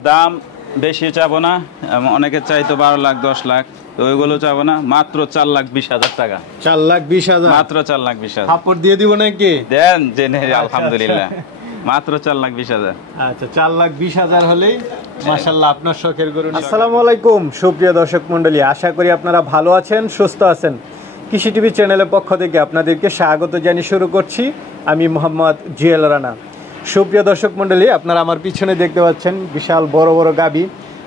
দাম বেশি চাবো না, অনেকে চাইতো 12 লাখ 10 লাখ, তো ওইগুলো চাবো না, মাত্র 4,20,000 টাকা। 4,20,000 মাত্র 4,20,000 থাপ্পড় দিয়ে দিব নাকি? দেন জেনে আলহামদুলিল্লাহ। মাত্র 4,20,000। আচ্ছা 4,20,000 হলেই মাশাআল্লাহ আপনার শখের গরু। আসসালামু আলাইকুম সুপ্রিয় দর্শক মণ্ডলী, আশা করি আপনারা ভালো আছেন, সুস্থ আছেন। কৃষি টিভি চ্যানেলের পক্ষ থেকে আপনাদেরকে স্বাগত জানিয়ে শুরু করছি আমি মোহাম্মদ জুয়েল রানা। সুপ্রিয় দর্শক মণ্ডলী, আপনারা আমার পিছনে দেখতে পাচ্ছেন বিশাল বড় বড় গাবি,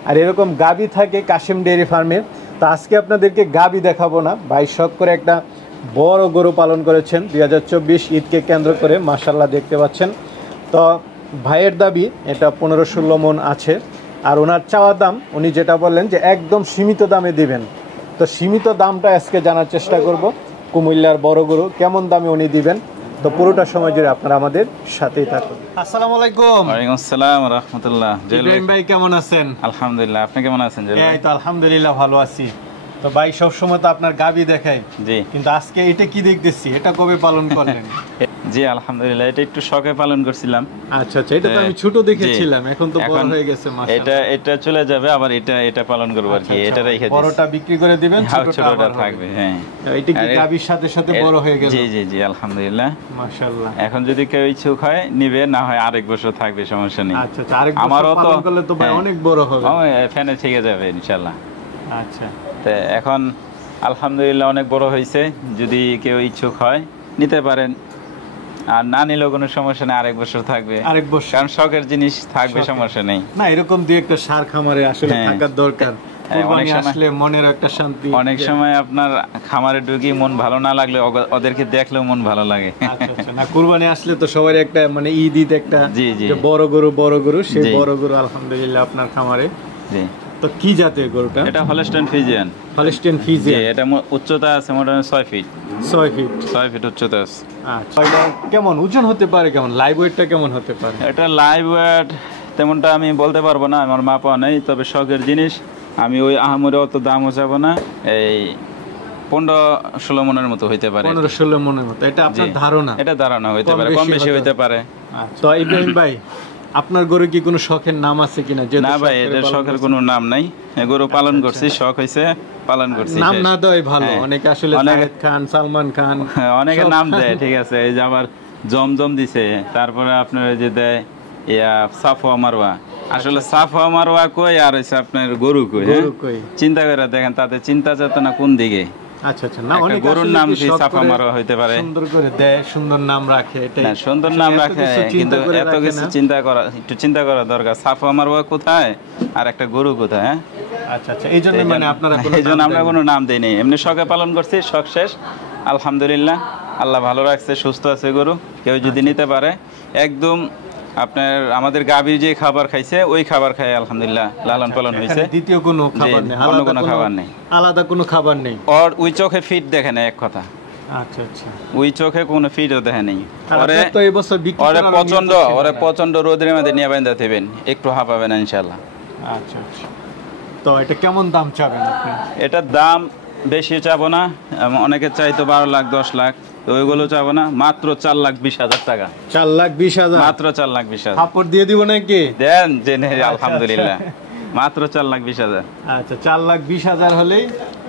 আর এরকম গাবি থাকে কাশিম ডেয়ারি ফার্মে। তো আজকে আপনাদেরকে গাবি দেখাবো না, ভাই শখ করে একটা বড় গরু পালন করেছেন 2024 ঈদকে কেন্দ্র করে, মাশাআল্লাহ দেখতে পাচ্ছেন। তো ভাইয়ের দাবি এটা 15-16 মন আছে, আর ওনার চাওয়া দাম উনি যেটা বললেন যে একদম সীমিত দামে দিবেন। তো সীমিত দামটা আজকে জানার চেষ্টা করব, কুমিল্লার বড় গরু কেমন দামে উনি দিবেন। তো পুরোটা সময় জুড়ে আপনারা আমাদের সাথেই থাকুন। আসসালামু আলাইকুম। ওয়ালাইকুম আসসালাম ওয়া রাহমাতুল্লাহ। ইব্রাহিম ভাই কেমন আছেন? আলহামদুলিল্লাহ, আপনি কেমন আছেন? এই তো আলহামদুলিল্লাহ ভালো আছি। তো ভাই সব সময় তো আপনার গাবি দেখাই, জি, কিন্তু আজকে এটা কি দেখতেছি, এটা কবে পালন করলেন? জি আলহামদুলিল্লাহ, এটা একটু শখে পালন করছিলাম। আচ্ছা আচ্ছা, এটা তো আমি ছোট দেখেছিলাম, এখন তো বড় হয়ে গেছে মাশাআল্লাহ। এটা চলে যাবে, আবার এটা পালন করব আর কি। এটা রেখে দিই, বড়টা বিক্রি করে দিবেন, ছোটটা থাকবে। হ্যাঁ, এটা কি গাবির সাথে সাথে বড় হয়ে গেল? জি জি জি আলহামদুলিল্লাহ মাশাআল্লাহ। এখন যদি কেউ ইচ্ছুক হয় নিবে, না হয় আরেক বছর থাকবে, সমস্যা নেই। আচ্ছা আচ্ছা, আরেক বছর পালন করলে তো ভাই অনেক বড় হবে। ফ্যানে ঠিক যাবে ইনশাআল্লাহ। আচ্ছা, তো এখন আলহামদুলিল্লাহ অনেক বড় হয়েছে, যদি কেউ ইচ্ছুক হয় নিতে পারেন, আর না নিলেও কোনো সমস্যা নেই, আরেক বছর থাকবে। আরেক বছর, কারণ শখের জিনিস থাকবে, সমস্যা নেই। না এরকম দুই একটা সার খামারে আসলে থাকার দরকার। কুরবানি আসলে মনের একটা শান্তি। অনেক সময় আপনার খামারে ঢুকি মন ভালো না লাগলে ওদেরকে দেখলেও মন ভালো লাগে। আচ্ছা আচ্ছা, না কুরবানি আসলে তো সবার একটা মানে ঈদ একটা, জি জি, বড় গরু সেই বড় গরু আলহামদুলিল্লাহ আপনার খামারে। জি, তো কি জাতের গরুটা? এটা হলস্টাইন ফ্রিজিয়ান। হলস্টাইন ফ্রিজিয়ান, এটা উচ্চতা আছে মোটামুটি 6 ফিট। 6 ফিট উচ্চতা আছে। আচ্ছা, এটা কেমন ওজন হতে পারে, কেমন লাইভ ওয়েটটা কেমন হতে পারে? এটা লাইভ ওয়েট তেমনটা আমি বলতে পারবো না, আমার মাপা নেই, তবে শখের জিনিস, আমি ওই আহামরি অত দামও যাব না। এই 15-16 মনের মতো হইতে পারে। 15-16 মনের মতো, এটা আপনার ধারণা? এটা ধারণা হইতে পারে, কম বেশি হইতে পারে। তো ইব্রাহিম ভাই, আপনার গরু কি কোনো শখের নাম আছে কিনা? না ভাই, এটা শখের কোনো নাম নাই, গরু পালন করছি, শখ হইছে পালন করছি। নাম না দেওয়াই ভালো, অনেকে আসলে জাহেদ খান, সালমান খান অনেকে নাম দেয়, ঠিক আছে। এই যে আবার জমজম দিছে, তারপরে আপনার যে দেয় সাফওয়া মারওয়া। আসলে সাফওয়া মারওয়া কই আর হইছে আপনার গরু কই? চিন্তা করে দেখেন, তাদের চিন্তা চেতনা কোন দিকে। আচ্ছা আচ্ছা, না অনেক গরুর নাম কি সাফা মারওয়া হইতে পারে, সুন্দর করে দেয়, সুন্দর নাম রাখে, এটাই সুন্দর নাম রাখে, কিন্তু এত কিছু চিন্তা করা দরকার। সাফা মারওয়া কোথায় আর একটা গরু কোথায়? হ্যাঁ, আচ্ছা আচ্ছা, এই জন্য মানে আপনারা আমরা কোনো নাম দেই নাই, এমনি শখে পালন করছি, শখ শেষ আলহামদুলিল্লাহ। আল্লাহ ভালো রাখছে, সুস্থ আছে গরু। কেউ যদি নিতে পারে, একদম আপনার আমাদের গাভীর যে খাবার খাইছে ওই খাবার খায় আলহামদুলিল্লাহ, লালন পালন হয়েছে। দ্বিতীয় কোনো খাবার নেই, অন্য কোনো খাবার নেই, আলাদা কোনো খাবার নেই। আর ওই চোখে ফিট দেখে না, এক কথা। আচ্ছা আচ্ছা, ওই চোখে কোনো ফিটও দেখে নেই। প্রচন্ড রোদের মধ্যে নিয়ে বাইন্দা দেবেন, একটু হাঁপাবে না ইনশাআল্লাহ। আচ্ছা আচ্ছা, তো এটা কেমন দাম চাবেন আপনি? এটার দাম বেশি চাবো না, অনেকে চাইতো 12 লাখ 10 লাখ, তো ওইগুলো চাবো না, মাত্র 4,20,000 টাকা। 4,20,000 মাত্র 4,20,000 থাপ্পড় দিয়ে দিব নাকি? দেন জেনে আলহামদুলিল্লাহ। মাত্র 4,20,000। আচ্ছা, 4,20,000 হলেই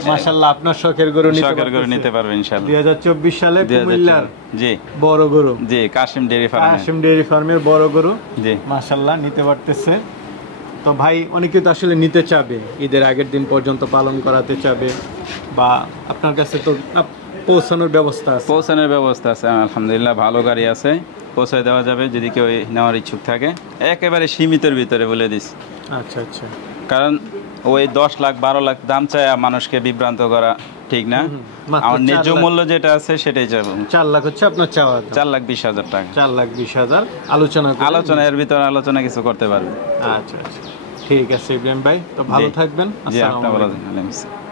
মাশাআল্লাহ আপনার শখের গরু নিতে পারবেন ইনশাআল্লাহ। 2024 সালে কুমিল্লার জি বড় গরু, জি কাশিম ডেয়ারি ফার্মের বড় গরু, জি মাশাআল্লাহ নিতে পারতেছে। তো ভাই অনেকে তো আসলে নিতে চাবে, ঈদের আগের দিন পর্যন্ত পালন করাতে চাবে, বা আপনার কাছে তো পৌঁছানোর ব্যবস্থা আছে? আলহামদুলিল্লাহ, ভালো গাড়ি আছে, পৌঁছায় দেওয়া যাবে যদি কেউ নেওয়ার ইচ্ছুক থাকে। একেবারে সীমিতের ভিতরে বলে দিস। আচ্ছা আচ্ছা, কারণ ওই 10 লাখ 12 লাখ দাম চায় মানুষকে বিভ্রান্ত করা ঠিক না। আমার ন্যায্য মূল্য যেটা আছে সেটাই চাবো। 4 লাখ হচ্ছে আপনার চাওয়া? 4,20,000 টাকা। 4,20,000 আলোচনার ভিতরে আলোচনা কিছু করতে পারবে। আচ্ছা আচ্ছা, ঠিক আছে ইব্রাহিম ভাই, তো ভালো থাকবেন। আসসালামু আলাইকুম।